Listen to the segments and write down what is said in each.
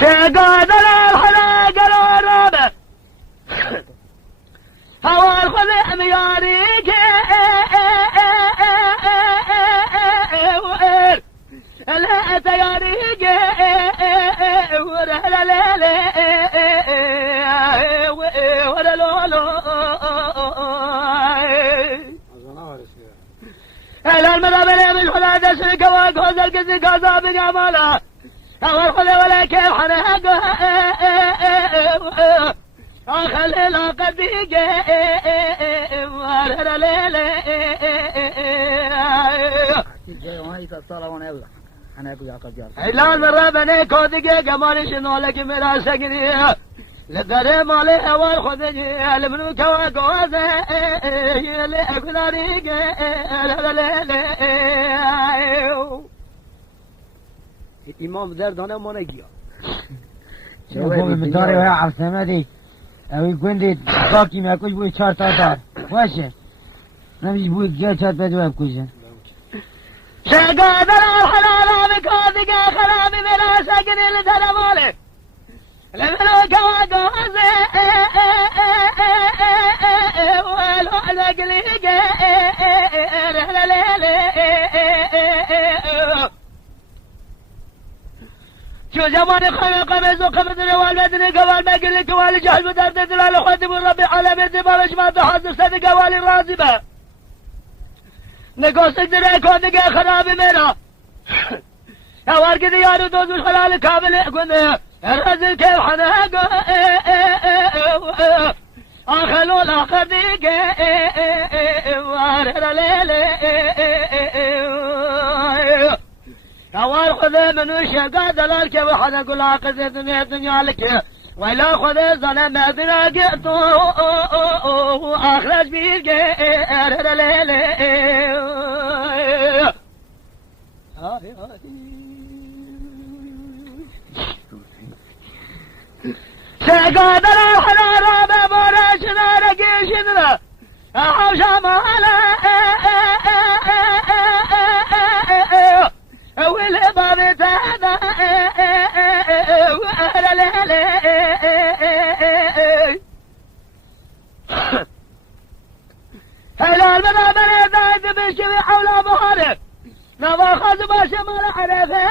شقادر الحلاق الرابع هوا الخذ مياريك لا تياريك ولا لا لا ولا لولو لا المذابل مش خلا دسك وقوز الكزي قضى بجماله هوا الخذ ولا كيف حناق خلي لا قديق ولا لا لا إلا المرة بني كودك جمال شنو لك مرا سجني لدري مالي أول خذني المنو كوا جوازه يلي أقدريك لا لا لا إمام دردانه ما نگیا شو مداری و عاصمتی اوی گوندی باکی میکوش بوی 4 تا دار باشه نمیش بوی گه چات بدو بکوشه شقادر الحلال بكودك خرابي بلا سجن لدر مالك لمنو كوا جوازه ولو نقليك لا لا لا شو زمان قمز وقمز روال مدني قوال مقل قوال جهل ودرد دلال خاتم الربي على بيت بارش ما تحضر صدق قوال الرازبة نقوصك دري كودك خرابي منا اوار كده يارو دوز الحلال كامل قلنا الرزل كيف حناق اخلو الاخر ديك وارر ليلي اوار خذ منو شقا دلال كيف حناق الاخر دنيا لك ولا خذ ظلم ادنا قطو اخرج بيك ارر ليلي شقادر الحرارة بمرشنا رقيشنا حوشا مالا واللي بابتنا وأهل ليلي هلا المنابر ذات بشوي حول بحرك نواخذ باشمال عرفنا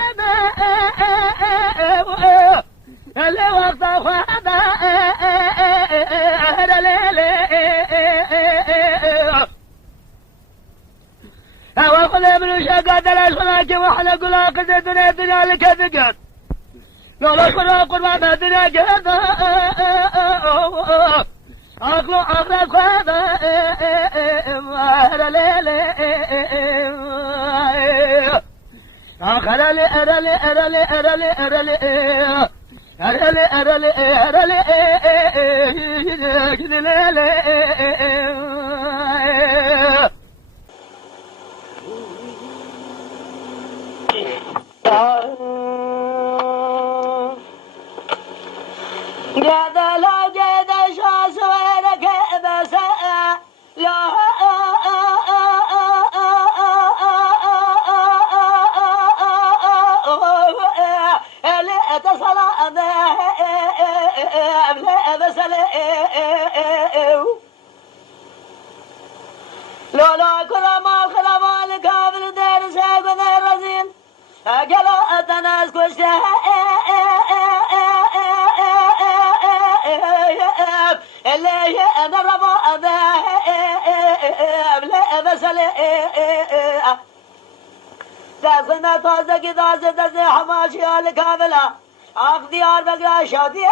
اللي وقت أخوانا أهل ليلي وخذ من شقاد الأسفلاك وحنا قلا قد الدنيا لك ذكر لولا قرى قربان الدنيا جهدا أخلو أخرج خذا أهل ليلي أخلي أرلي أرلي أرلي أرلي أرلي أرلي أرلي أرلي جدا لا جدا شاس وينك بس لا لولا كل ما خلما لكابل دير ساقن الرزين قالوا أتناس كشته اللي أنا ربا لا بسل دازنا تازه کی دازه دازه حماشی آل کاملا اختیار بگا شادی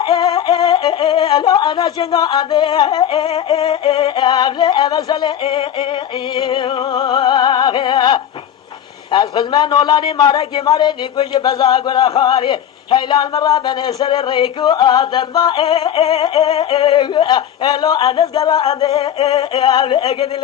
لو انا شنگا ادی ابل بسل از خزمان نولانی ماره کی ماره نیکوش بزا گرا خاری هیلان مرا بن سر ریکو آدر ما لو انس گرا ادی ابل اگدل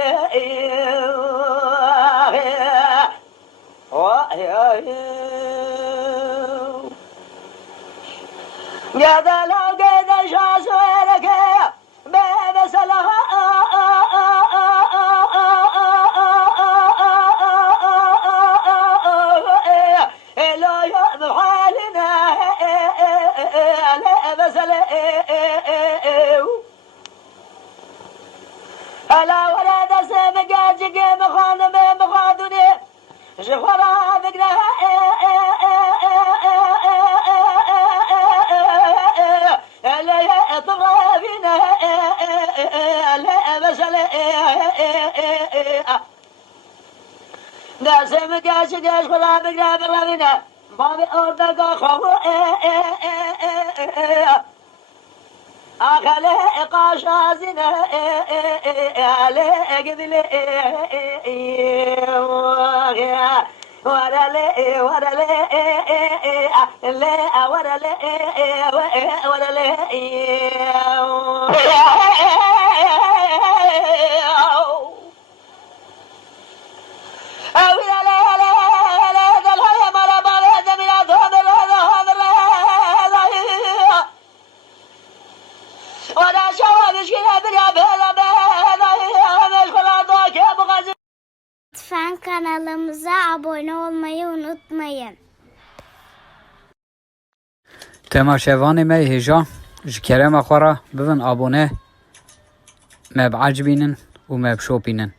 يا ذا لقيت شاس وينك بين سلها لا يأذ حالنا لا مثلا هلا ولا دسم جاجك مخانم مخادوني جفرا بقنا لا طغابنا لا مثلا دسم جاجك جفرا بقنا بغلابنا بابي أردك خو أخلي قاشازنا على قبل ورا لي ورا لي لا ورا لي ورا لي Lütfen kanalımıza abone olmayı unutmayın. تماشاواني ما هجا جكرم أخورا ببن أبونه ما بعجبينن وما بشوبينن